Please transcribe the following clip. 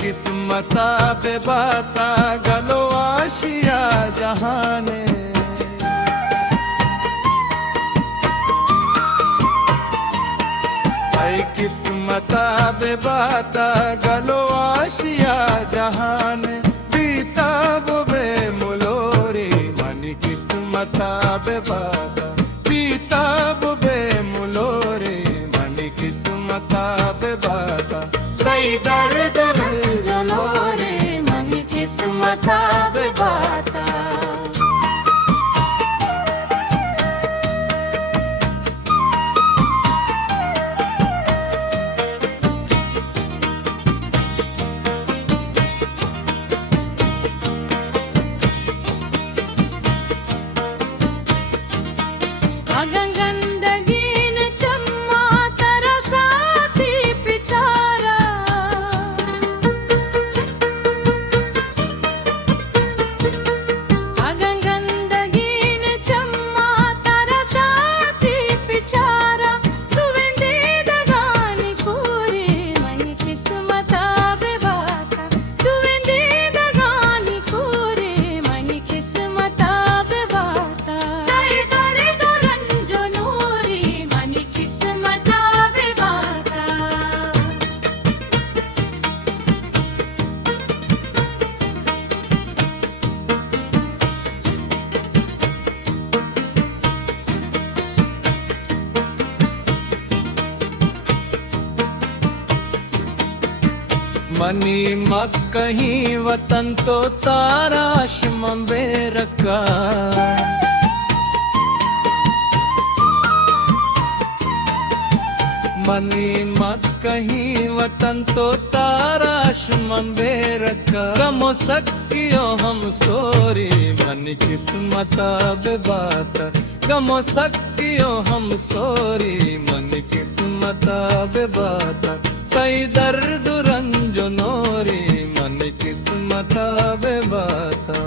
किस्मता बे बाता गलो आशिया जहाने किस्मता बे बाता गलो आशिया जहाने बीता बे मुलोरी मनी किस्मता बे बाता बीता बे मुलोरी मनी किस्मता बे बाता कई दर्द रंजनो रे मनी किस्मता बे बाता मनी मक्कही वतन तो ताराश मंबेरका मनी मक्कही वतन तो ताराश मंबेरका गमो सकियो हम सोरी मन किस्मता बे बाता गमो सकियो हम सोरी मन किस्मता बे बाता कई दर्द रंजनो रे मन किस्मता बे बाता।